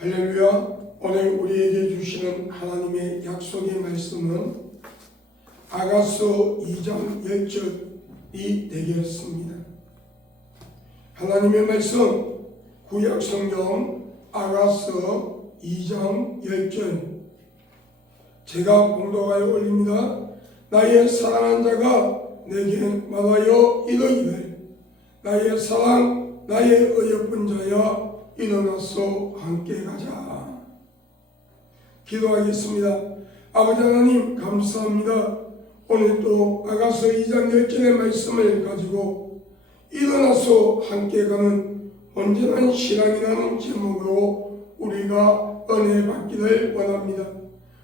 할렐루야. 오늘 우리에게 주시는 하나님의 약속의 말씀은 아가서 2장 10절이 되겠습니다. 하나님의 말씀 구약성경 아가서 2장 10절 제가 봉독하여 올립니다. 나의 사랑하는 자가 내게 말하여 이르기를 나의 사랑 나의 어여쁜 자야 일어나서 함께 가자. 기도하겠습니다. 아버지 하나님 감사합니다. 오늘 또 아가서 2장 10절의 말씀을 가지고 일어나서 함께 가는 온전한 신앙이라는 제목으로 우리가 은혜 받기를 원합니다.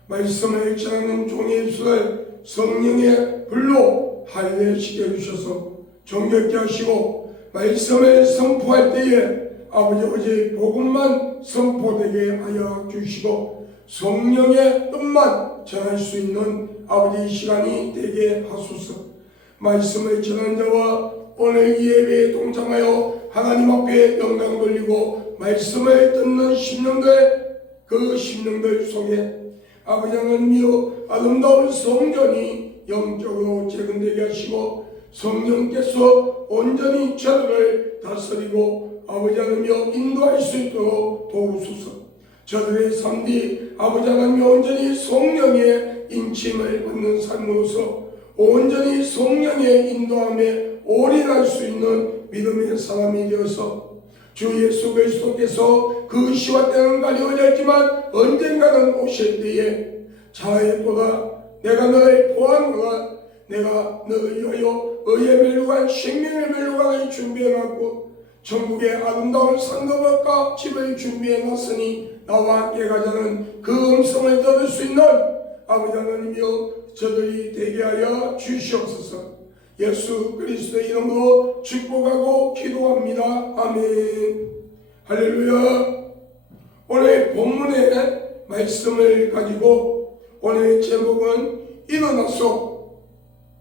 말씀을 전하는 종의 입술을 성령의 불로 할례시켜 주셔서 정결케 하시고 말씀을 선포할 때에 아버지 오직 복음만 선포되게 하여 주시고 성령의 뜻만 전할 수 있는 아버지 시간이 되게 하소서. 말씀을 전한 자와 오늘 이 예배에 동참하여 하나님 앞에 영광 돌리고 말씀을 듣는 심령들, 그 심령들 속에 아버지 하나님이여 아름다운 성전이 영적으로 재건되게 하시고 성령께서 온전히 저들을 다스리고 아버지 하나님이여 인도할 수 있도록 도우소서. 저들의 삶이 아버지 하나님이여 온전히 성령의 인침을 받는 삶으로서 온전히 성령의 인도함에 올인할 수 있는 믿음의 사람이 되어서 주 예수 그리스도께서 그 시와 때는 가려워졌지만 언젠가는 오실 때에 자의보다 내가 너를 보았노라 내가 너를 위하여 의의 멸류관 생명의 멸류관을 준비해놨고 천국의 아름다운 상급과 집을 준비해놨으니 나와 함께 가자는 그 음성을 들을 수 있는 아버지 하나님이여 저들이 되게 하여 주시옵소서. 예수 그리스도의 이름으로 축복하고 기도합니다. 아멘. 할렐루야. 오늘 본문의 말씀을 가지고 오늘 제목은 일어나서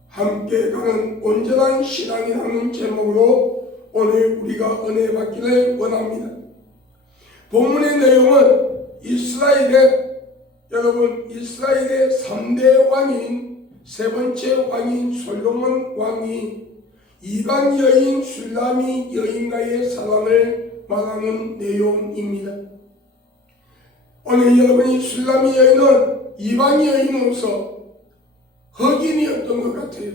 함께 가는 온전한 신앙이라는 제목으로 오늘 우리가 은혜 받기를 원합니다. 본문의 내용은 이스라엘의 3대 왕인 세 번째 왕인 솔로몬 왕이 이방 여인 술라미 여인과의 사랑을 말하는 내용입니다. 오늘 여러분이 술라미 여인은 이방 여인으로서 흑인이었던 것 같아요.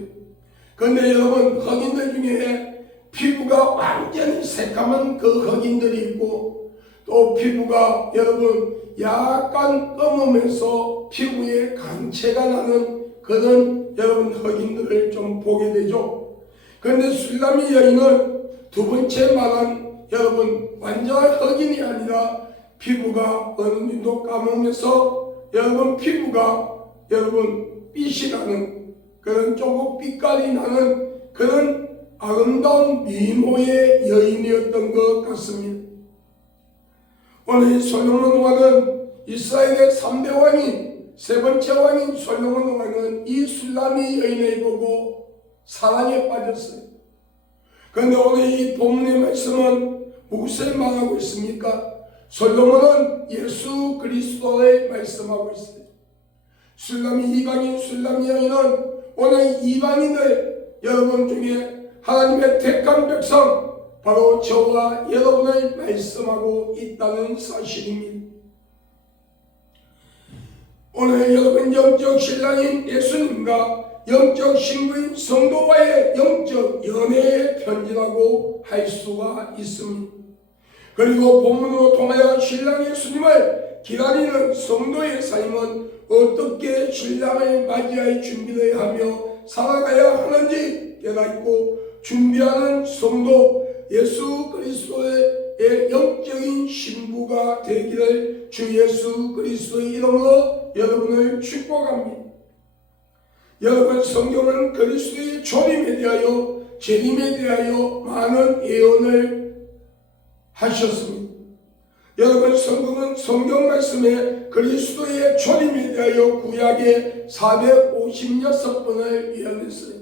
그런데 여러분 흑인들 중에 피부가 완전히 새까만 그 흑인들이 있고 또 피부가 여러분 약간 검으면서 피부에 광채가 나는 그런 여러분 흑인들을 좀 보게 되죠. 그런데 술라미 여인은 두 번째 말한 여러분 완전 흑인이 아니라 피부가 어느 정도 감으면서 여러분 피부가 여러분 빛이 나는 그런 조금 빛깔이 나는 그런 아름다운 미모의 여인이었던 것 같습니다. 오늘 솔로몬 왕은 이스라엘의 3대 왕인 세 번째 왕인 솔로몬 왕은 이 술라미 여인을 보고 사랑에 빠졌어요. 그런데 오늘 이 본문의 말씀은 무엇을 말하고 있습니까? 솔로몬은 예수 그리스도를 말씀하고 있어요. 이방인 술라미 여인은 오늘 이방인들 여러분 중에 하나님의 택한 백성 바로 저와 여러분을 말씀하고 있다는 사실입니다. 오늘 여러분 영적 신랑인 예수님과 영적 신부인 성도와의 영적 연애의 편지라고 할 수가 있습니다. 그리고 본문으로 통하여 신랑 예수님을 기다리는 성도의 삶은 어떻게 신랑을 맞이할 준비를 하며 살아가야 하는지 깨닫고 준비하는 성도 예수 그리스도의 영적인 신부가 되기를 주 예수 그리스도의 이름으로 여러분을 축복합니다. 여러분 성경은 그리스도의 초림에 대하여 재림에 대하여 많은 예언을 하셨습니다. 여러분 성경 말씀에 그리스도의 초림에 대하여 구약에 456번을 예언했어요.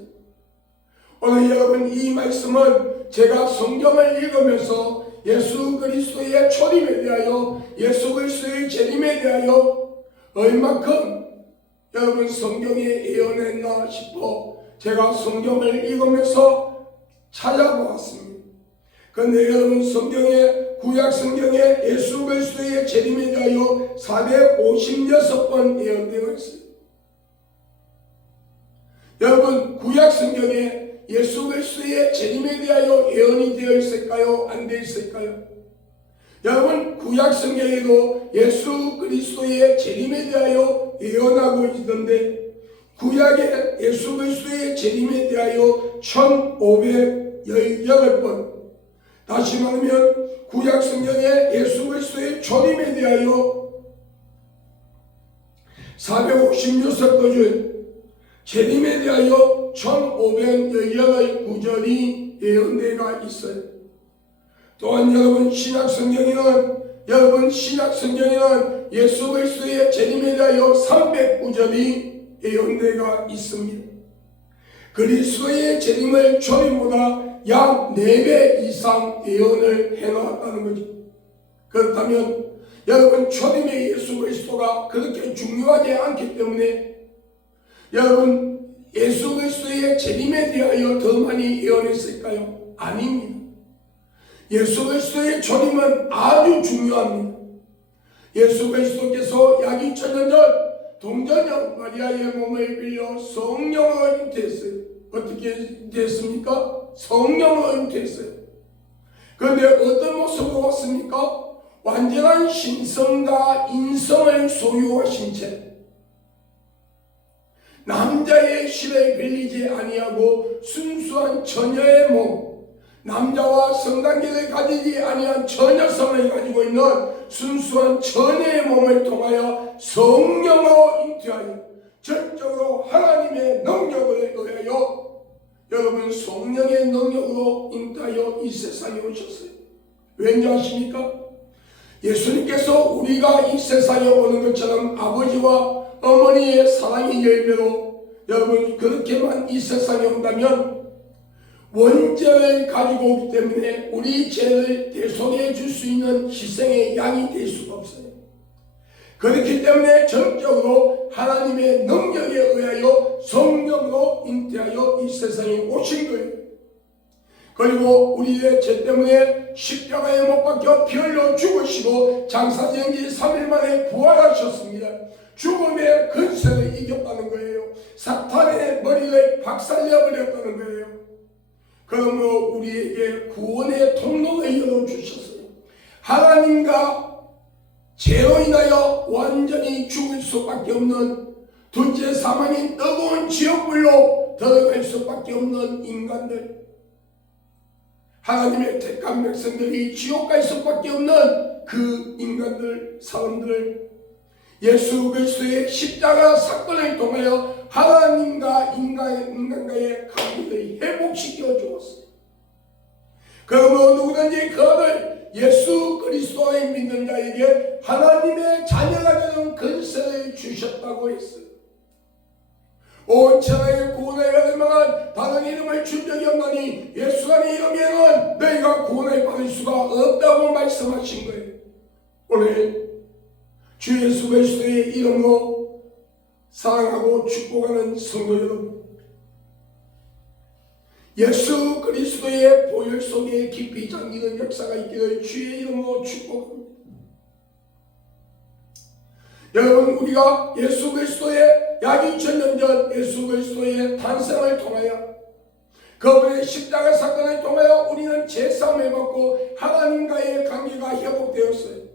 오늘 여러분 이 말씀은 제가 성경을 읽으면서 예수 그리스도의 초림에 대하여 예수 그리스도의 재림에 대하여 얼마큼 여러분 성경에 예언했나 싶어 제가 성경을 읽으면서 찾아보았습니다. 그런데 여러분 구약 성경에 예수 그리스도의 재림에 대하여 456번 예언되어 있어요. 여러분 구약 성경에 예수 그리스도의 재림에 대하여 예언이 되어 있을까요? 안 되어 있을까요? 여러분 구약 성경에도 예수 그리스도의 재림에 대하여 예언하고 있던데 구약에 예수 그리스도의 재림에 대하여 1518번, 다시 말하면 구약 성경에 예수 그리스도의 초림에 대하여 456번 중 재림에 대하여 1518구절이 예언되어 있어요. 또한 여러분 신약 성경에는 예수 그리스도의 재림에 대하여 300구절이 예언되어 있습니다. 그리스도의 재림을 초림보다 약 4배 이상 예언을 해놓았다는 거죠. 그렇다면 여러분 초림의 예수 그리스도가 그렇게 중요하지 않기 때문에 여러분 예수 그리스도의 재림에 대하여 더 많이 예언했을까요? 아닙니다. 예수 그리스도의 초림은 아주 중요합니다. 예수 그리스도께서 약 2000년 전 동정녀 마리아의 몸을 빌려 성령으로 잉태했어요. 어떻게 됐습니까? 성령으로 잉태했어요. 그런데 어떤 모습으로 왔습니까? 완전한 신성과 인성을 소유하신 채 남자의 실에 빌리지 아니하고 순수한 처녀의 몸, 남자와 성관계를 가지지 아니한 처녀성을 가지고 있는 순수한 처녀의 몸을 통하여 성령으로 잉태하여 전적으로 하나님의 능력을 의하여 여러분 성령의 능력으로 잉태하여 이 세상에 오셨어요. 왠지 아십니까? 예수님께서 우리가 이 세상에 오는 것처럼 아버지와 어머니의 사랑의 열매로 여러분 그렇게만 이 세상에 온다면 원죄를 가지고 오기 때문에 우리 죄를 대속해 줄 수 있는 희생의 양이 될 수가 없어요. 그렇기 때문에 전적으로 하나님의 능력에 의하여 성령으로 잉태하여 이 세상에 오신 거예요. 그리고 우리의 죄 때문에 십자가에 못 박혀 피 흘려 죽으시고 장사된 지 3일 만에 부활하셨습니다. 죽음의 근세를 이겼다는 거예요. 사탄의 머리를 박살내버렸다는 거예요. 그러므로 우리에게 구원의 통로를 열어주셨어요. 하나님과 죄로 인하여 완전히 죽을 수밖에 없는 둘째 사망인 뜨거운 지옥불로 들어갈 수밖에 없는 인간들, 하나님의 택한 백성들이 지옥 갈 수밖에 없는 그 인간들, 사람들을 예수 그리스도의 십자가 사건을 통하여 하나님과 인간과의 관계를 회복시켜 주었어요. 그러므로 누구든지 그 아들 예수 그리스도를 믿는 자에게 하나님의 자녀가 되는 권세를 주셨다고 했어요. 온 천하의 구원을 받을 만한 다른 이름을 준 적이 없나니 예수 안의 이름에는 너희가 구원을 받을 수가 없다고 말씀하신 거예요. 오늘 주 예수 그리스도의 이름으로 사랑하고 축복하는 성도 여러분, 예수 그리스도의 보혈 속에 깊이 잠기는 역사가 있기를 주의 이름으로 축복합니다. 여러분 우리가 예수 그리스도의 약 2000년 전 예수 그리스도의 탄생을 통하여 그분의 십자가 사건을 통하여 우리는 제사함을 받고 하나님과의 관계가 회복되었어요.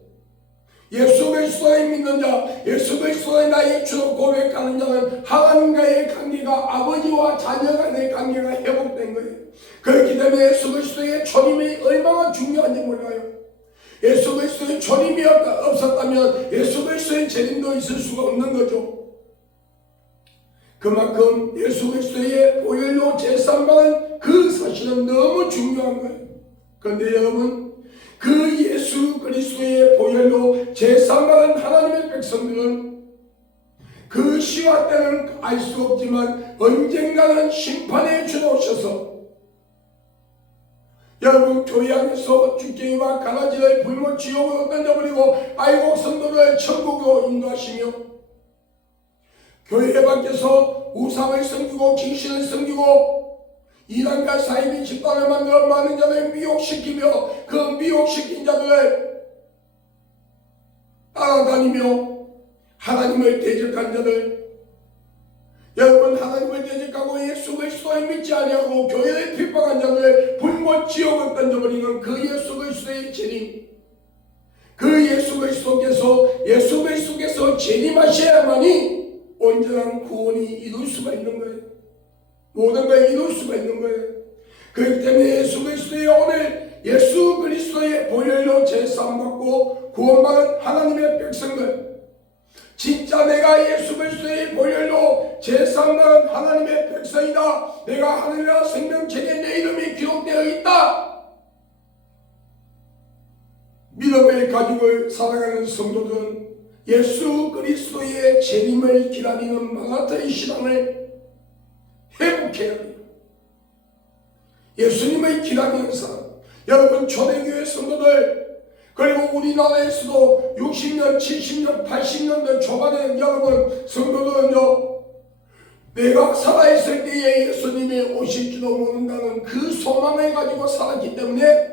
예수 그리스도를 믿는 자, 예수 그리스도의 나의 주로 고백하는 자는 하나님과의 관계가 아버지와 자녀 간의 관계가 회복된 거예요. 그렇기 때문에 예수 그리스도의 초림이 얼마나 중요한지 몰라요. 예수 그리스도의 초림이 없었다면 예수 그리스도의 재림도 있을 수가 없는 거죠. 그만큼 예수 그리스도의 보혈로 제사함받은 그 사실은 너무 중요한 거예요. 그런데 여러분, 그 예수 그리스도의 보혈로 제사함받은 하나님의 백성들은 그 시와 때는 알 수 없지만 언젠가는 심판에 주로 오셔서 여러분 교회 안에서 죽쟁이와 가라지를 불못 지옥으로 던져버리고 아이고 성도를 천국으로 인도하시며 교회 밖에서 우상을 섬기고 귀신을 섬기고 이단과 사이비 집단을 만들어 많은 자를 미혹시키며 그 미혹시킨 자들을 따라다니며 하나님을 대적한 자들, 여러분 하나님을 대적하고 예수 그리스도를 믿지 아니하고 교회를 핍박한 자들을 불못 지옥을 던져버리는 그 예수 그리스도의 재림, 그 예수 그리스도께서 재림하셔야만이 온전한 구원이 이룰 수가 있는 거예요. 모든 걸 이룰 수가 있는 거예요. 그렇기 때문에 예수 그리스도의 오늘 예수 그리스도의 보혈로 제사함받고 구원받은 하나님의 백성들, 진짜 내가 예수 그리스도의 보혈로 제사함받은 하나님의 백성이다, 내가 하늘나라 생명책에 내 이름이 기록되어 있다, 믿음을 가지고 살아가는 성도들은 예수 그리스도의 재림을 기다리는 마라토의 신앙을 회복해야 해요. 예수님을 기다리는 사람, 여러분 초대교회 성도들, 그리고 우리나라에서도 60년, 70년, 80년대 초반에 여러분 성도들은요, 내가 살아있을 때에 예수님이 오실지도 모른다는 그 소망을 가지고 살았기 때문에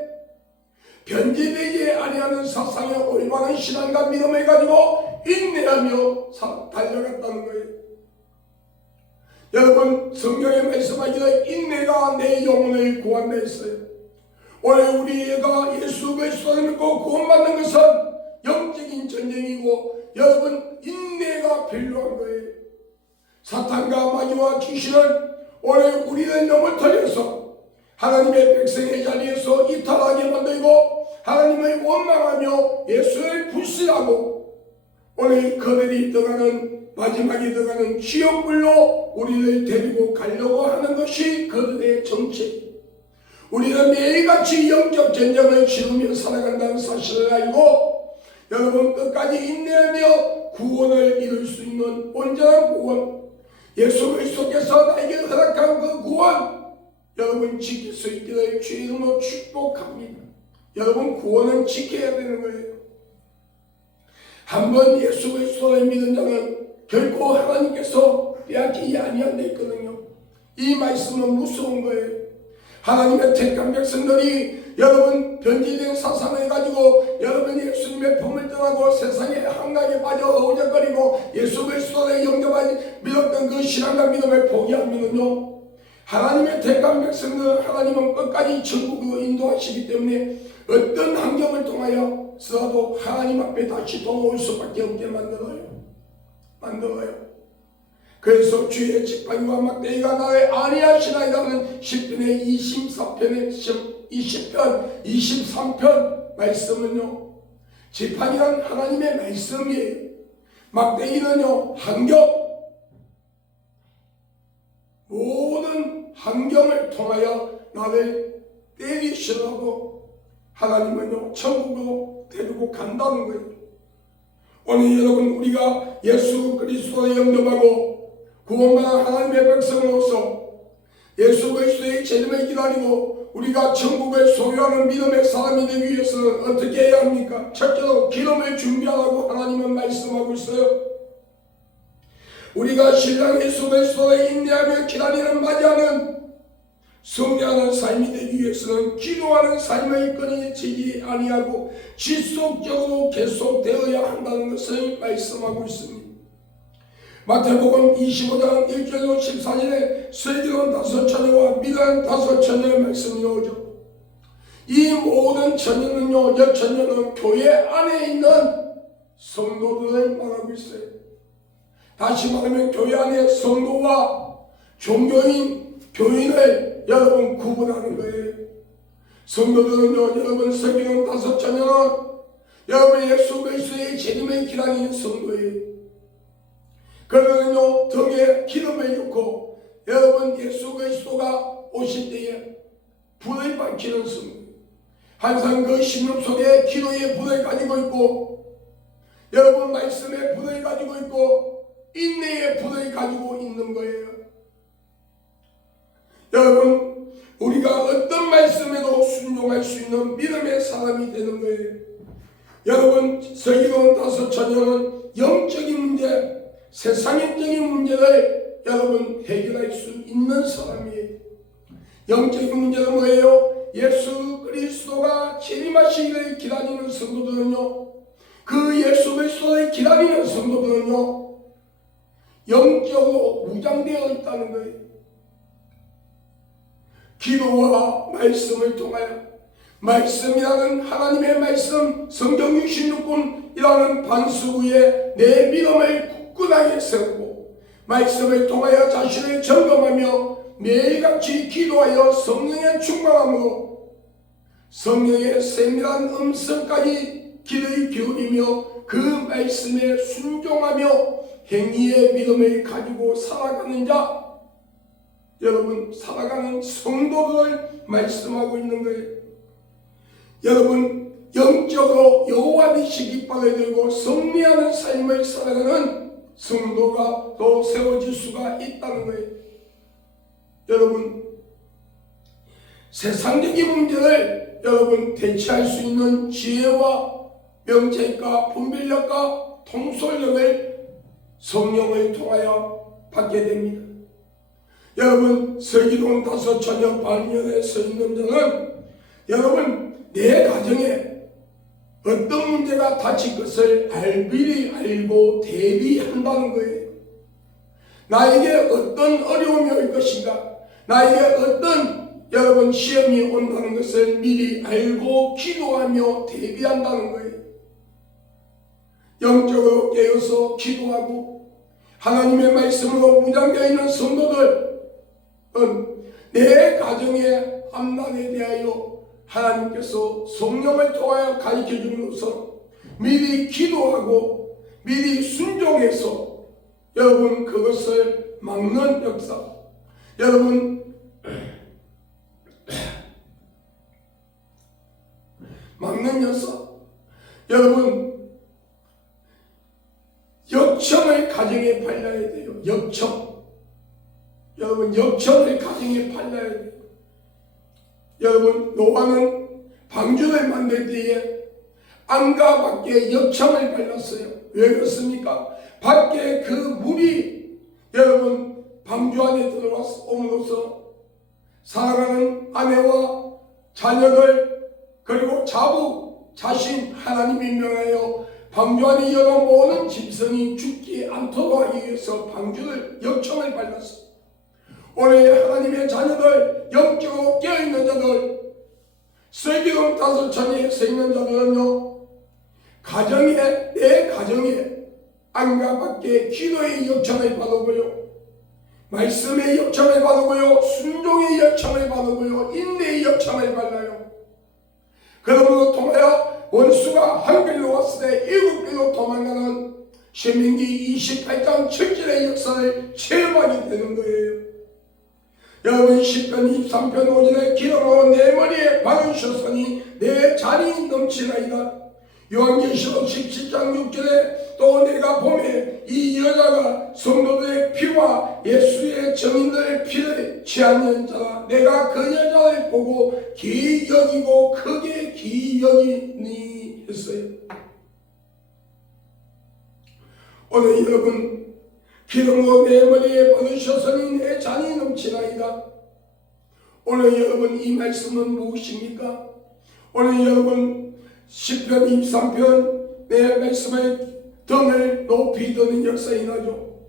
변질되지 아니하는 사상의 올바른 신앙과 믿음을 가지고 인내하며 달려갔다는 거예요. 여러분 성경에 말씀하기를 인내가 내 영혼을 구한다 했어요. 오늘 우리가 예수 그리스도를 믿고 구원받는 것은 영적인 전쟁이고 여러분 인내가 필요한 거예요. 사탄과 마귀와 귀신은 오늘 우리를 넘어뜨려서 하나님의 백성의 자리에서 이탈하게 만들고 하나님을 원망하며 예수를 불신하고 오늘 그들이 들어가는 마지막에 들어가는 지옥불로 우리를 데리고 가려고 하는 것이 그들의 정책. 우리는 매일같이 영적 전쟁을 치르며 살아간다는 사실을 알고 여러분 끝까지 인내하며 구원을 이룰 수 있는 온전한 구원, 예수 그리스도께서 나에게 허락한 그 구원 여러분 지킬 수 있기를 주의 이름으로 축복합니다. 여러분 구원은 지켜야 되는 거예요. 한번 예수 그리스도를 믿은 자는 결코 하나님께서 빼앗기지 아니한다 했거든요. 이 말씀은 무서운 거예요. 하나님의 택한 백성들이 여러분 변질된 사상을 가지고 여러분 예수님의 품을 떠나고 세상의 한강에 빠져 어우적거리고 예수 그리스도를 영접하지 믿었던 그 신앙과 믿음을 포기하면요, 하나님의 택한 백성들은 하나님은 끝까지 천국으로 인도하시기 때문에 어떤 환경을 통하여서라도 하나님 앞에 다시 돌아올 수밖에 없게 만들어요. 그래서 주의 지팡이와 막대기가 나를 안위하시나이다는 10편의 24편의 20편 23편 말씀은요, 지팡이는 하나님의 말씀이에요. 막대기는요 환경, 모든 환경을 통하여 나를 때리시라고 하나님은요 천국으로 데리고 간다는 거예요. 오늘 여러분 우리가 예수 그리스도를 영접하고 구원받은 하나님의 백성으로서 예수 그리스도의 재림을 기다리고 우리가 천국을 소유하는 믿음의 사람이 되기 위해서는 어떻게 해야 합니까? 첫째로 기름을 준비하라고 하나님은 말씀하고 있어요. 우리가 신랑 예수 그리스도를 인내하며 기다리는 맞이하는 성장하는 삶이 되기 위해서는 기도하는 삶을 끊이지 아니하고 지속적으로 계속되어야 한다는 것을 말씀하고 있습니다. 마태복음 25장 1절로 14절에 슬기로운 5처녀와 미련한 5처녀의 말씀이 나오죠. 이 모든 처녀는요, 여처녀는 교회 안에 있는 성도들을 말하고 있어요. 다시 말하면 교회 안에 성도와 종교인, 교인을 여러분 구분하는 거예요. 성도들은요, 여러분 슬기로운 5처녀는 여러분 예수 그리스도의 재림을 기다리는 성도예요. 그러면요 등에 기름을 넣고 여러분 예수 그리스도가 오실 때에 불을 밝히는 성도, 항상 그 심령 속에 기도의 불을 가지고 있고 여러분 말씀의 불을 가지고 있고 인내의 불을 가지고 있는 거예요. 여러분 우리가 어떤 말씀에도 순종할 수 있는 믿음의 사람이 되는 거예요. 여러분, 서기관 5천명은 영적인 문제, 세상적인 문제를 여러분 해결할 수 있는 사람이에요. 영적인 문제는 뭐예요? 예수 그리스도가 재림하시기를 기다리는 성도들은요, 그 예수 그리스도를 기다리는 성도들은요, 영적으로 무장되어 있다는 거예요. 기도와 말씀을 통하여, 말씀이라는 하나님의 말씀, 성경 66권이라는 반석 위에 내 믿음을 굳건하게 세우고, 말씀을 통하여 자신을 점검하며 매일같이 기도하여 성령의 충만함으로 성령의 세밀한 음성까지 귀를 기울이며 그 말씀에 순종하며 행위의 믿음을 가지고 살아가는 자, 여러분, 살아가는 성도들을 말씀하고 있는 거예요. 여러분, 영적으로 여호와 니시 깃발을 들고 승리하는 삶을 살아가는 성도가 또 세워질 수가 있다는 거예요. 여러분, 세상적인 문제를 여러분 대처할 수 있는 지혜와 명제과 분별력과 통솔력을 성령을 통하여 받게 됩니다. 여러분, 서기동 5천여 반년에 서 있는 자는 여러분 내 가정에 어떤 문제가 닥칠 것을 미리 알고 대비한다는 거예요. 나에게 어떤 어려움이 올 것인가, 나에게 어떤 여러분 시험이 온다는 것을 미리 알고 기도하며 대비한다는 거예요. 영적으로 깨어서 기도하고 하나님의 말씀으로 무장되어 있는 성도들은 내 가정의 함난에 대하여 하나님께서 성령을 통하여 가르쳐 줌으로써 미리 기도하고 미리 순종해서 여러분 그것을 막는 역사, 여러분 막는 역사, 여러분 역청을 가정에 발라야 돼요. 역청, 여러분 역청을 가정에 발라야 돼요. 여러분, 노아는 방주를 만들 때에 안과 밖에 역청을 발랐어요. 왜 그렇습니까? 밖에 그 물이 여러분 방주 안에 들어옴으로써 사랑하는 아내와 자녀들 그리고 자신 하나님이 명하여 방주 안에 열어 모으는 짐승이 죽지 않도록 하기 위해서 방주를 역청을 발랐어요. 오늘 하나님의 자녀들, 영적으로 깨어있는 자들, 서기관 5천에 서 있는 자들은요, 내 가정에 안과 밖에 기도의 역청을 받으고요, 말씀의 역청을 받으고요, 순종의 역청을 받으고요, 인내의 역청을 받아요. 그러므로 통하여 원수가 한 길로 왔을 때 7길로 도망가는 신명기 28장 7절의 역사를 체험하게 되는 거예요. 여러분, 10편 23편 5절에 기름으로 내 머리에 바르셨으니 내 잔이 넘치나이다. 요한계시록 17장 6절에 또 내가 보매 이 여자가 성도들의 피와 예수의 증인들의 피를 취하는 자라. 내가 그 여자를 보고 기이 여기고 크게 기이 여기니 했어요. 오늘 여러분, 기름으로 내 머리에 바르셨으니 내 잔이 넘치나이다. 오늘 여러분, 이 말씀은 무엇입니까? 오늘 여러분 10편 23편 내 말씀의 등을 높이 드는 역사이 나죠.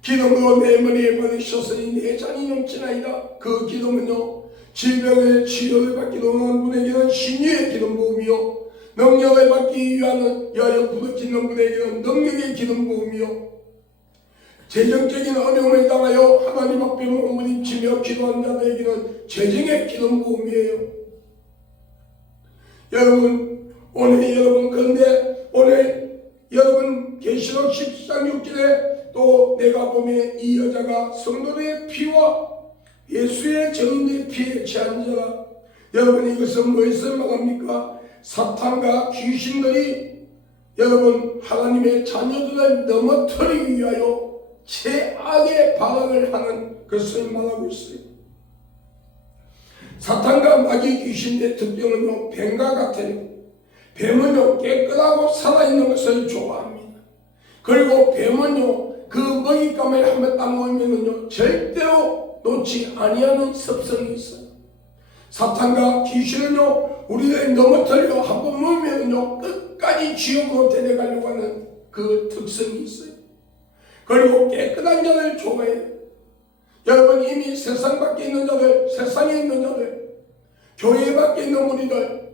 기름으로 내 머리에 바르셨으니 내 잔이 넘치나이다. 그 기름은요, 질병의 치료를 받기로 하는 분에게는 신유의 기름 부음이요, 능력을 받기 위하여 부르짖는 분에게는 능력의 기름 부음이요, 재정적인 어려움을 당하여 하나님 앞에 몸부림치며 기도한 자들에게는 재정의 기름 부음이에요. 여러분, 오늘 여러분, 그런데 오늘 여러분 계시록 14장 6절에 또 내가 보면 이 여자가 성도들의 피와 예수의 증인의 피에 취한 자라. 여러분, 이것은 무엇을 말합니까? 사탄과 귀신들이 여러분 하나님의 자녀들을 넘어뜨리기 위하여 최악의 발악을 하는 것을 말하고 있어요. 사탄과 마귀 귀신의 특징은요, 뱀과 같아요. 뱀은요, 깨끗하고 살아있는 것을 좋아합니다. 그리고 뱀은요, 그 먹잇감을 한번 딱 놓으면요, 절대로 놓지 아니하는 습성이 있어요. 사탄과 귀신은요, 우리를 넘어뜨려 한번 놓으면요, 끝까지 지옥으로 데려가려고 하는 그 특성이 있어요. 그리고 깨끗한 자를 좋아해요. 여러분, 이미 세상 밖에 있는 자들, 세상에 있는 자들, 교회 밖에 있는 우리들,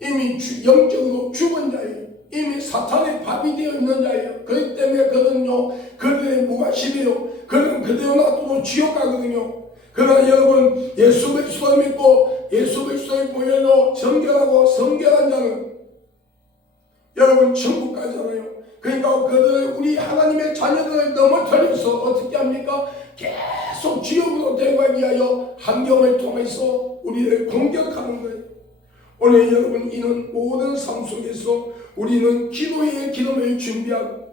이미 영적으로 죽은 자예요. 이미 사탄의 밥이 되어 있는 자예요. 그렇기 때문에 그들은요, 그들의 무관심이에요. 그들은 그대로 놔두고 지옥 가거든요. 그러나 여러분, 예수 그리스도를 믿고 예수 그리스도의 보혈로 정결하고 성결한 자는 여러분 천국 가잖아요. 그러니까 그들, 우리 하나님의 자녀들을 넘어뜨려서 어떻게 합니까? 계속 지옥으로 데려가기 위하여 환경을 통해서 우리를 공격하는 거예요. 오늘 여러분, 이는 모든 삶 속에서 우리는 기도의 기름을 준비하고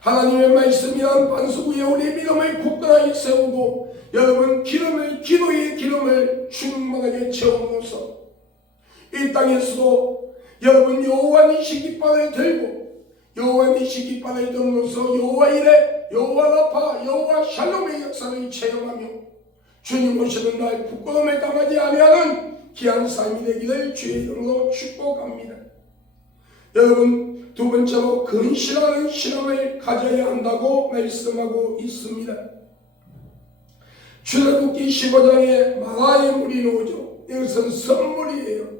하나님의 말씀이란 반석 위에 우리의 믿음을 굳건하게 세우고 여러분, 기도의 기름을 충만하게 채워놓아서 이 땅에서도 여러분 여호와 니시 깃발을 들고 여호와 니시 깃발을 들면서 여호와 이레, 여호와 라파, 여호와 샬롬의 역사를 체험하며 주님 오시는 날 부끄러움을 당하지 아니하는 귀한 삶이 되기를 주의 이름으로 축복합니다. 여러분, 두 번째로 근신하는 신앙을 가져야 한다고 말씀하고 있습니다. 출애굽기 15장에 마라의 물이 나오죠. 이것은 선물이에요.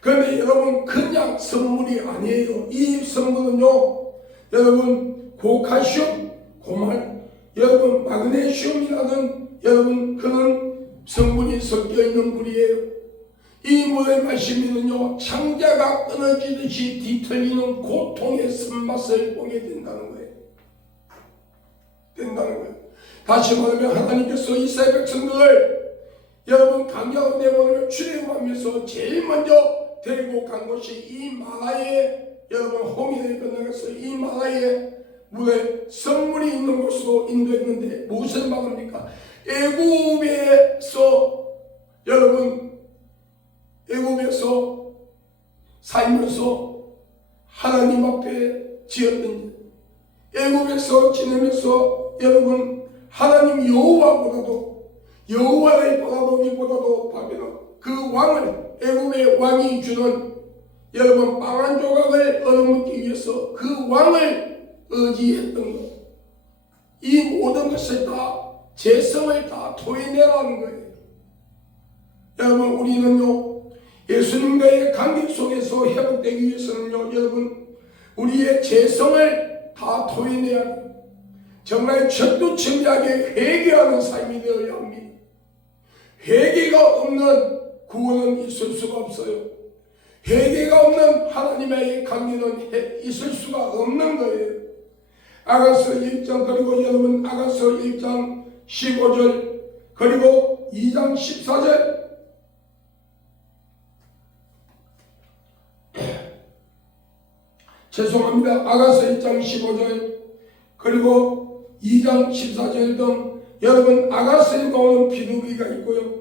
그런데 여러분, 그냥 선물이 아니에요. 이 선물은요, 여러분 고칼슘, 고말, 여러분 마그네슘이라는 여러분 그런 성분이 섞여 있는 물이에요. 이 물을 마시면요, 창자가 끊어지듯이 뒤틀리는 고통의 쓴맛을 보게 된다는 거예요. 다시 말하면 하나님께서 이스라엘 백성들을 여러분 강야로 내보내며 출애굽하면서 제일 먼저 데리고 간 곳이 이 마라의 여러분 홍해를 건너가서 이 마라의 물에 선물이 있는 곳으로 인도했는데 무엇을 말합니까? 애굽에서 여러분 애굽에서 살면서 하나님 앞에 지었던 애굽에서 지내면서 여러분 하나님 여호와보다도 여호와를 바라보기보다도 바벨론 그 왕을 애굽의 왕이 주는 여러분 빵 한 조각을 얻어먹기 위해서 그 왕을 의지했던 것, 이 모든 것을 다 재성을 다 토해내라는 거예요. 여러분, 우리는요 예수님과의 관계 속에서 회복되기 위해서는요 여러분 우리의 재성을 다 토해내야 합니다. 정말 철두철미하게 회개하는 삶이 되어야 합니다. 회개가 없는 구원은 있을 수가 없어요. 회개가 없는 하나님의 관계는 있을 수가 없는 거예요. 아가서 1장 그리고 여러분 아가서 1장 15절 그리고 2장 14절 죄송합니다. 아가서 1장 15절 그리고 2장 14절 등 여러분 아가서에 나오는 비둘기가 있고요.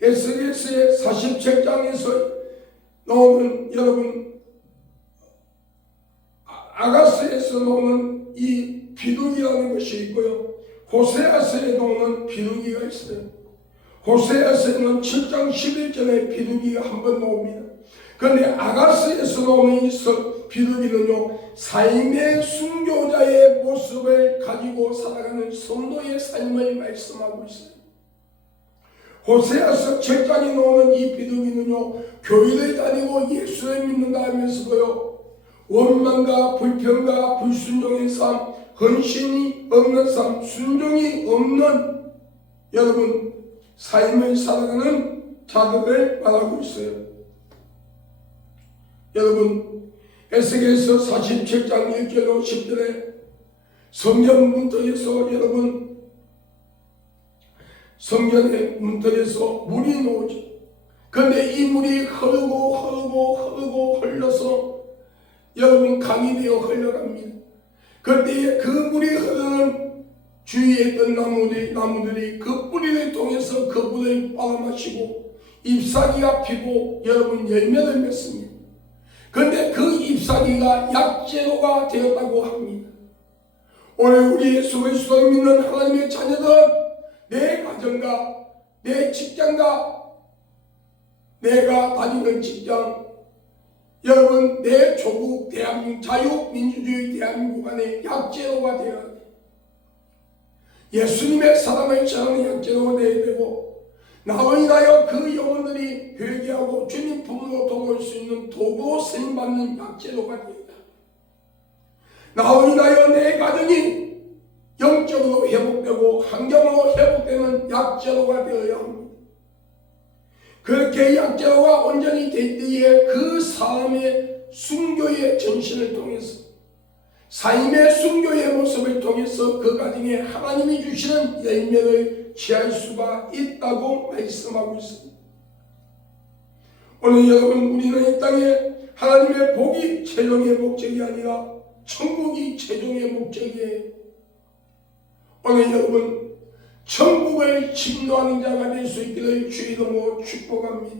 에스겔서의 47장에서 나오는 여러분 아가서에서 나오는 이 비둘기라는 것이 있고요. 호세아서에 나오는 비둘기가 있어요. 호세아서는 7장 11절에 비둘기가 한 번 나옵니다. 그런데 아가서에서 나오는 이 비둘기는요 삶의 순교자의 모습을 가지고 살아가는 성도의 삶을 말씀하고 있어요. 호세아서 7장에 나오는 이 비둘기는요 교회를 다니고 예수를 믿는다 하면서도요 원망과 불평과 불순종의 삶, 헌신이 없는 삶, 순종이 없는 여러분 삶을 살아가는 자들을 말하고 있어요. 여러분 에스겔서 47장 1절로 10절에 성전 문턱에서 여러분 성전의 문턱에서 물이 나오죠. 그런데 이 물이 흐르고 흘러서 여러분 강이 되어 흘러갑니다. 그때 그 물이 흐르는 주위에 있던 나무들이 그 뿌리를 통해서 그 물을 빨아마시고 잎사귀가 피고 여러분 열매를 맺습니다. 그런데 그 잎사귀가 약재로가 되었다고 합니다. 오늘 우리 예수 그리스도를 믿는 하나님의 자녀들은 내 가정과 내 직장과 내가 다니는 직장, 여러분 내 조국 대한민국 자유민주주의 대한민국 안에 약재로가 되어야 돼. 예수님의 사랑을 전하는 약재로가 되어야 되고, 나로 인하여 그 영혼들이 회개하고 주님 품으로 돌아올 수 있는 도구로 쓰임받는 약재로가 되었다. 나로 인하여 내 가정이 영적으로 회복되고 환경으로 회복되는 약재로가 되어야 합니다. 그렇게 약재로가 온전히 될 때에 그 사람의 순교의 전신을 통해서, 삶의 순교의 모습을 통해서 그 가정에 하나님이 주시는 열매를 취할 수가 있다고 말씀하고 있습니다. 오늘 여러분, 우리는 이 땅에 하나님의 복이 최종의 목적이 아니라 천국이 최종의 목적이에요. 오늘 여러분, 천국을 침노하는 자가 될 수 있기를 주의 이름으로 축복합니다.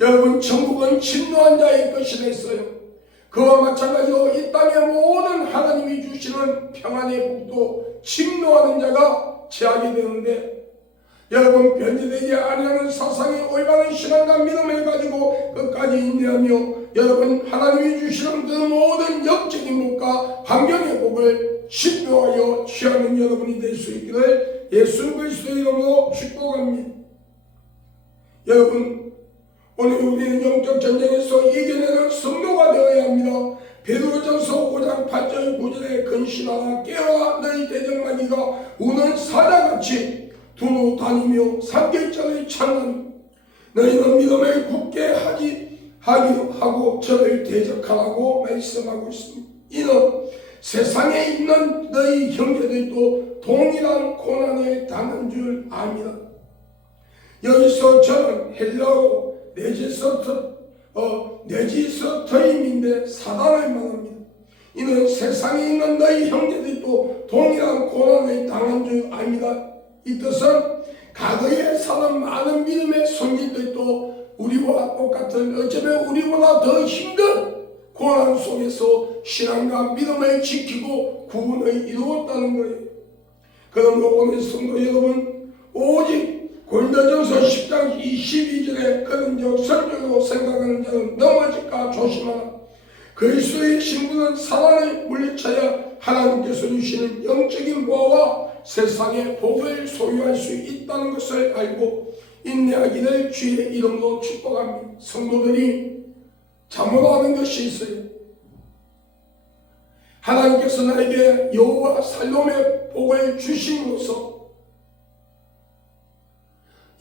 여러분, 천국은 침노한 자의 것이 됐어요. 그와 마찬가지로 이 땅의 모든 하나님이 주시는 평안의 복도 침노하는 자가 취하게 되는데, 여러분, 변질되지 아니하는 사상의 올바른 신앙과 믿음을 가지고 끝까지 인내하며 여러분 하나님이 주시는 그 모든 영적인 복과 환경의 복을 신뢰하여 취하는 여러분이 될 수 있기를 예수 그리스도의 이름으로 축복합니다. 여러분, 오늘 우리는 영적 전쟁에서 이겨내는 성도가 되어야 합니다. 베드로전서 5장 8절 9절에 근신하라 깨어라 너희 대적마귀가 우는 사자같이 두루 다니며 삼킬자를 찾나니 너희는 믿음을 굳게 하고 저를 대적하라고 말씀하고 있습니다. 이는 세상에 있는 너희 형제들도 동일한 고난을 당한 줄 압니다. 여기서 저는 헬라어 네지스터임인데 사단을 말합니다. 이는 세상에 있는 너희 형제들도 동일한 고난을 당한 줄 압니다. 이 뜻은 과거에 사는 많은 믿음의 성인들도 우리와 똑같은, 어쩌면 우리보다 더 힘든 고난 속에서 신앙과 믿음을 지키고 구원을 이루었다는 거예요. 그러므로 오늘 성도 여러분, 오직 고린도전서 10장 22절에 그런즉 설교로 생각하는 자는 넘어질까 조심하라. 그리스도의 신부는 사단을 물리쳐야 하나님께서 주시는 영적인 보호와 세상의 복을 소유할 수 있다는 것을 알고 인내하기를 주의 이름으로 축복합니다. 성도들이 잘못하는 것이 있어요. 하나님께서 나에게 여호와 살롬의 복을 주심으로써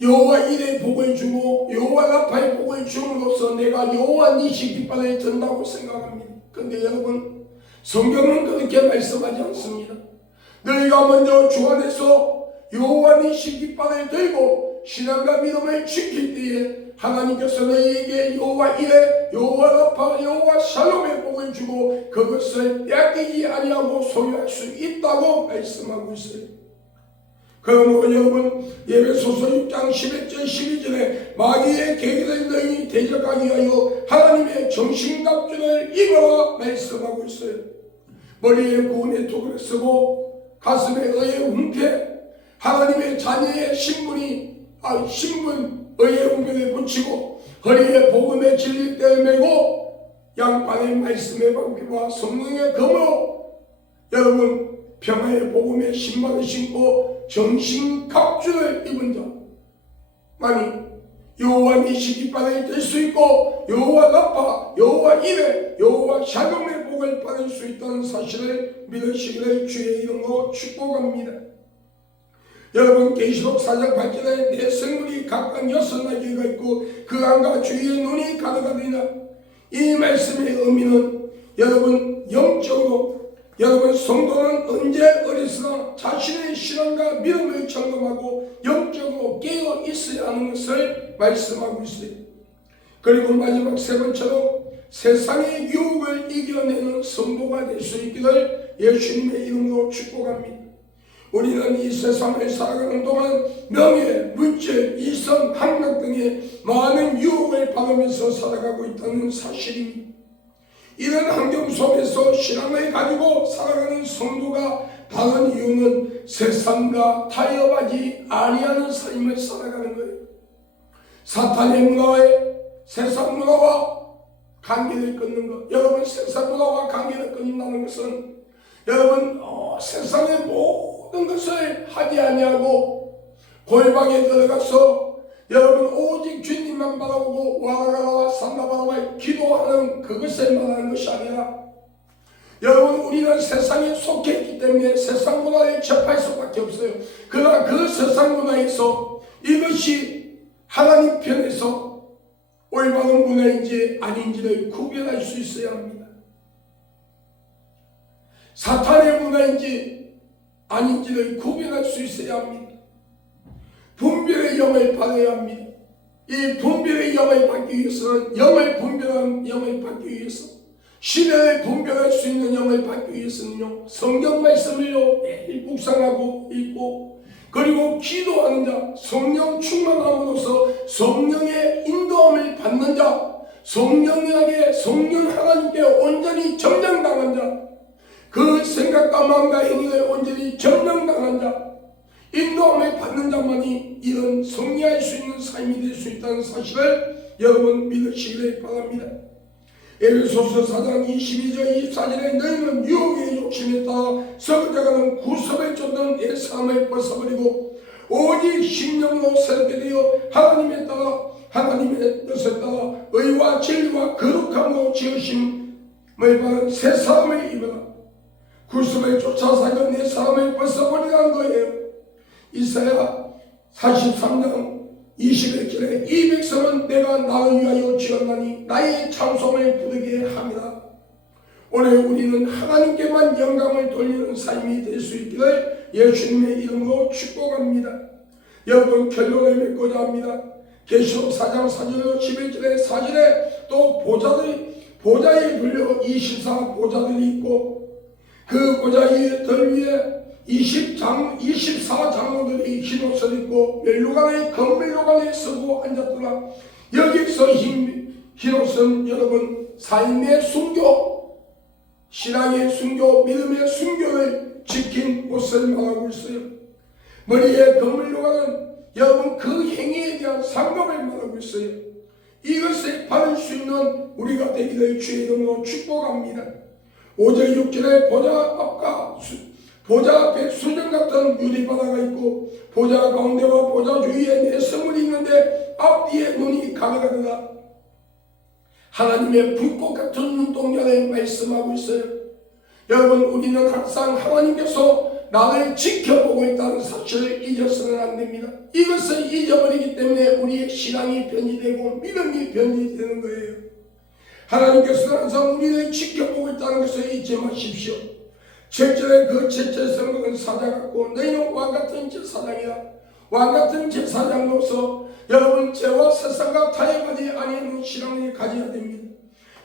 여호와 일의 복을 주고 여호와 라파의 복을 줌으로써 내가 여호와 니시 깃발을 든다고 생각합니다. 그런데 여러분, 성경은 그렇게 말씀하지 않습니다. 너희가 먼저 주 안에서 여호와 니시 깃발을 들고 신앙과 믿음을 지킬 때에 하나님께서 너희에게 여호와 일에 여호와 라파 여호와 샬롬의 복을 주고 그것을 빼앗기지 아니하고 소유할 수 있다고 말씀하고 있어요. 그러므로 여러분, 예배소서 6장 11절 12절에 마귀의 계기를 너희 대적하기 위하여 하나님의 정신갑주를 입어라 말씀하고 있어요. 머리에 구원의 도구를 쓰고 가슴에 의의 훈패, 하나님의 자녀의 신분 의의 훈패를 붙이고 허리에 복음의 진리대를 메고 양반의 말씀의 방패와 성령의 검으로 여러분 평화의 복음의 신발을 신고 정신갑주를 입은 자만이 여호와 니시 깃발을 들 수 있고 여호와 라파, 여호와 이레, 여호와 샬롬의 복을 받을 수 있다는 사실을 믿으시기를 주의 이름으로 축복합니다. 여러분, 계시록 4장 8절에 내 성물이 각각 6날개가 있고 그 안과 주위의 눈이 가득하리라. 이 말씀의 의미는 여러분 영적으로 여러분 성도는 언제 어디서나 자신의 신앙과 믿음을 점검하고 영적으로 깨어 있어야 하는 것을 말씀하고 있어요. 그리고 마지막 세 번째로 세상의 유혹을 이겨내는 성도가 될 수 있기를 예수님의 이름으로 축복합니다. 우리는 이 세상을 살아가는 동안 명예, 물질, 이성, 학력 등의 많은 유혹을 받으면서 살아가고 있다는 사실입니다. 이런 환경 속에서 신앙을 가지고 살아가는 성도가 다른 이유는 세상과 타협하지 아니하는 삶을 살아가는 거예요. 사탄의 문화에 세상 문화와 관계를 끊는 것. 여러분, 세상 문화와 관계를 끊는다는 것은 여러분 세상의 모든 것을 하지 아니하고 골방에 들어가서 여러분 오직 주님만 바라보고 와라가라 산다바라바 기도하는 그것을 말하는 것이 아니라 여러분 우리는 세상에 속해 있기 때문에 세상 문화에 접할 수밖에 없어요. 그러나 그 세상 문화에서 이것이 하나님 편에서 올바른 문화인지 아닌지를 구별할 수 있어야 합니다. 사탄의 문화인지 아닌지를 구별할 수 있어야 합니다. 분별의 영을 받아야 합니다. 이 분별의 영을 받기 위해서는 영을 분별한 영을 받기 위해서 시대를 분별할 수 있는 영을 받기 위해서는요 성경 말씀을요 매일 묵상하고 읽고 그리고 기도하는 자, 성령 충만함으로써 성령의 인도함을 받는 자, 성령 하나님께 온전히 점령당한 자, 그 생각과 마음과 행위를 온전히 점령당한 자, 인도함을 받는 자만이 이런 승리할 수 있는 삶이 될 수 있다는 사실을 여러분 믿으시기를 바랍니다. 에베소서 4장 22절 24절에 너희는 유혹의 욕심에 따라 썩어져가는 구섭에 쫓는 옛 삶을 벗어버리고 오직 심령으로 새롭게 되어 하나님에 따라 하나님의 뜻에 따라 의와 진리와 거룩함으로 지으심을 받은 새 사람을 입어라. 구섭에 쫓아 살던 옛 사람을 벗어버리라는 거예요. 이사야 43장 21절에 이 백성은 내가 나를 위하여 지었나니 나의 찬송을 부르게 합니다. 오늘 우리는 하나님께만 영광을 돌리는 삶이 될 수 있기를 예수님의 이름으로 축복합니다. 여러분 결론을 맺고자 합니다. 계시록 4장 4절 11절에 4절에 또 보좌에 둘려 24보좌들이 있고 그 보좌 들 위에 24장로들이 흰옷을 입고 멜루간에 금멜루간에 서고 앉았더라. 여기서 흰옷은 여러분 삶의 순교, 신앙의 순교, 믿음의 순교를 지킨 옷을 말하고 있어요. 머리에 금멜루간은 여러분 그 행위에 대한 상급을 말하고 있어요. 이것을 받을 수 있는 우리가 되기를 주의 이름으로 축복합니다. 5절 6절에 보좌 앞에 수정 같은 유리바다가 있고 보좌 가운데와 보좌 주위에 내성물이 있는데 앞뒤에 눈이 가득하더라. 하나님의 불꽃 같은 눈동자를 말씀하고 있어요. 여러분 우리는 항상 하나님께서 나를 지켜보고 있다는 사실을 잊어서는 안 됩니다. 이것을 잊어버리기 때문에 우리의 신앙이 변질되고 믿음이 변질되는 거예요. 하나님께서는 항상 우리를 지켜보고 있다는 것을 잊지 마십시오. 7절에 그 첫째 성경은 사자 같고 너희는 왕같은 제사장이라. 왕같은 제사장으로서 여러분 죄와 세상과 타협하지 아니하는 신앙을 가져야 됩니다.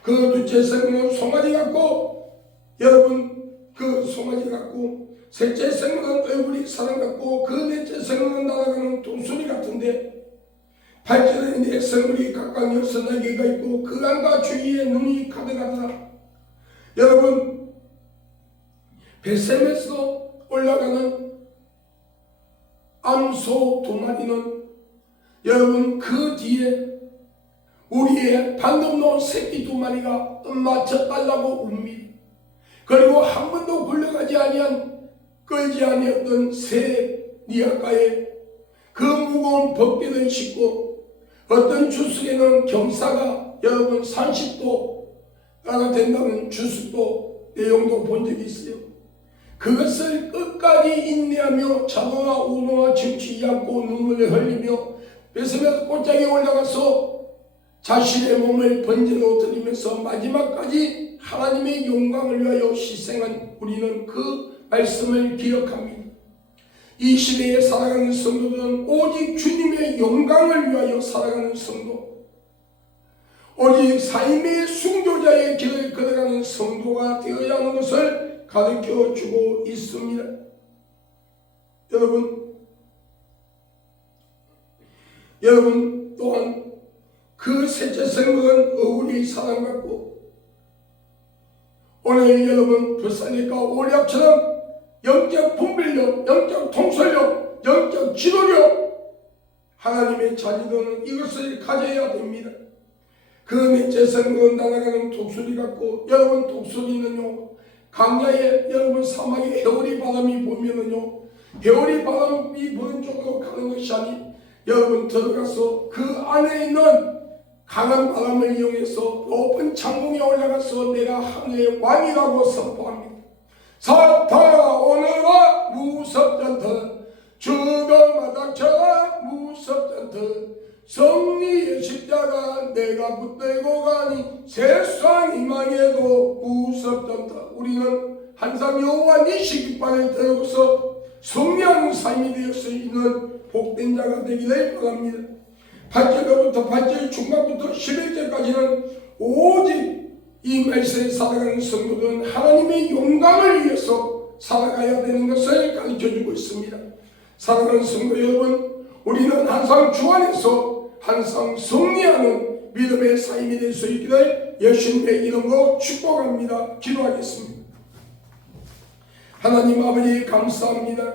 그 둘째 성경은 송아지 같고 여러분 그 송아지 같고 셋째 성경은 얼굴이 사람 같고 그 넷째 성경은 날아가는 독수리 같은데 8절에 내 성물이 각각 6날개가 있고 그 안과 주위에 눈이 가득하더라. 여러분 베셈에서 올라가는 암소 2마리는 여러분 그 뒤에 우리의 방금 놓은 새끼 2마리가 맞춰달라고 웁니다. 그리고 한 번도 굴러가지 아니한 끌지 아니었던 새 니아가에 그 무거운 벗개를 싣고 어떤 주석에는 경사가 여러분 30도가 된다는 주석도 내용도 본 적이 있어요. 그것을 끝까지 인내하며 자노와 우노와 침치지 않고 눈물을 흘리며 베셈에서 꽃장에 올라가서 자신의 몸을 번제로 드리면서 마지막까지 하나님의 영광을 위하여 희생한 우리는 그 말씀을 기억합니다. 이 시대에 살아가는 성도들은 오직 주님의 영광을 위하여 살아가는 성도, 오직 삶의 순교자의 길을 걸어가는 성도가 되어야 하는 것을 가르쳐주고 있습니다. 여러분 또한 그 셋째 생명은 어울리 사랑받고 오늘 여러분 부산일과 오리압처럼 영적 분별력, 영적 통솔력, 영적 지도력 하나님의 자녀들은 이것을 가져야 됩니다. 그 넷째 생명은 날아가는 독수리 같고 여러분 독수리는요 강야에 여러분 사막에 해오리 바람이 불면은요 해오리 바람이 부는 쪽으로 가는 것이 아니 여러분 들어가서 그 안에 있는 강한 바람을 이용해서 높은 창공에 올라가서 내가 하늘의 왕이라고 선포합니다. 사타오너라 무섭전터 죽음마다 저라 무섭전터 성리의 십자가 내가 붙들고 가니 세상이 망해도 무섭전터. 우리는 항상 여호와 니시 깃발을 들고서 승리하는 삶이 되어 수 있는 복된 자가 되기를 바랍니다. 8절부터 8절 중간부터 11절까지는 오직 이 말씀에 살아가는 성도들은 하나님의 영광을 위해서 살아가야 되는 것을 가르쳐주고 있습니다. 사랑하는 성도 여러분, 우리는 항상 주 안에서 항상 승리하는 믿음의 삶이 될 수 있기를 예수님의 이름으로 축복합니다. 기도하겠습니다. 하나님 아버지 감사합니다.